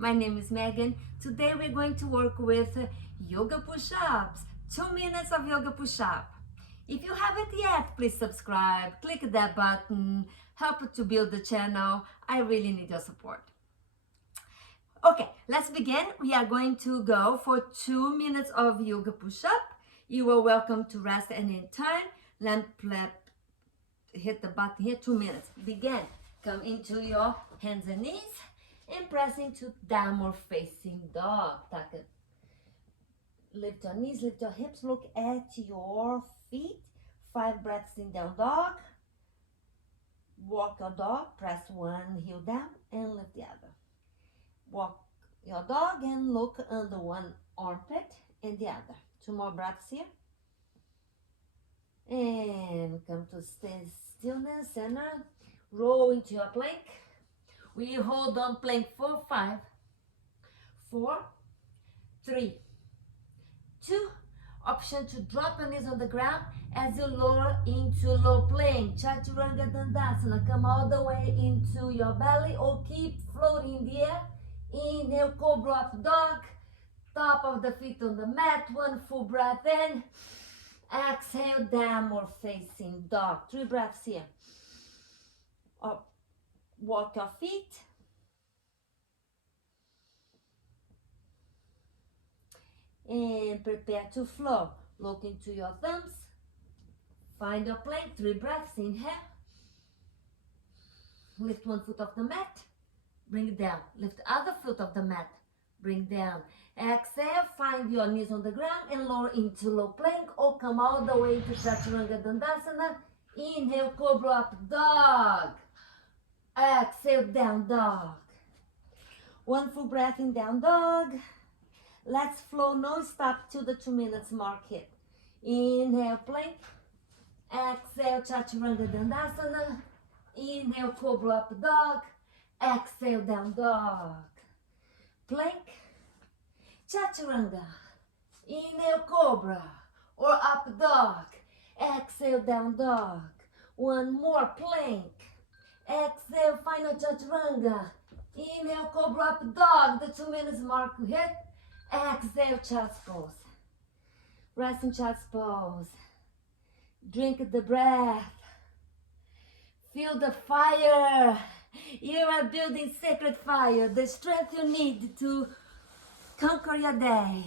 My name is Megan. Today we're going to work with yoga push-ups. 2 minutes of yoga push-up. If you haven't yet, please subscribe, click that button, help to build the channel. I really need your support. Okay, let's begin. We are going to go for 2 minutes of yoga push-up. You are welcome to rest at any time. Hit the button here, 2 minutes. Begin. Come into your hands and knees and press into downward facing dog. Tuck it. Lift your knees, lift your hips, look at your feet. 5 breaths in down dog. Walk your dog, press one heel down and lift the other. Walk your dog and look under one armpit and the other. 2 more breaths here. And come to stillness, center. Roll into your plank. We hold on plank for 5, 4, 3, 2. Option to drop your knees on the ground as you lower into low plank. Chaturanga Dandasana. Come all the way into your belly or keep floating in the air. Inhale, cobra up dog. Top of the feet on the mat. 1 full breath in. Exhale, downward facing dog. 3 breaths here. Up. Walk your feet. And prepare to flow. Look into your thumbs. Find your plank. 3 breaths. Inhale. Lift 1 foot off the mat. Bring it down. Lift the other foot off the mat. Bring down. Exhale. Find your knees on the ground and lower into low plank or come all the way to Chaturanga Dandasana. Inhale, cobra up dog. Exhale, down dog. 1 full breath in down dog. Let's flow non-stop till the 2 minutes mark hit. Inhale, plank. Exhale, Chaturanga Dandasana. Inhale, cobra up dog. Exhale, down dog. Plank. Chaturanga. Inhale, cobra or up dog. Exhale, down dog. 1 more, plank. Exhale, final chaturanga. Inhale, cobra up dog. The 2 minutes mark hit. Exhale, child's pose. Resting child's pose. Drink the breath. Feel the fire. You are building sacred fire. The strength you need to conquer your day.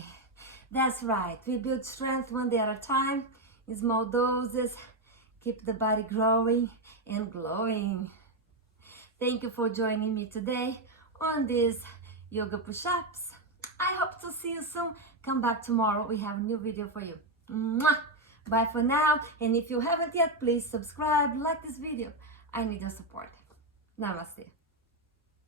That's right. We build strength 1 day at a time. In small doses. Keep the body growing and glowing. Thank you for joining me today on these yoga push-ups. I hope to see you soon. Come back tomorrow. We have a new video for you. Mwah! Bye for now. And if you haven't yet, please subscribe, like this video. I need your support. Namaste.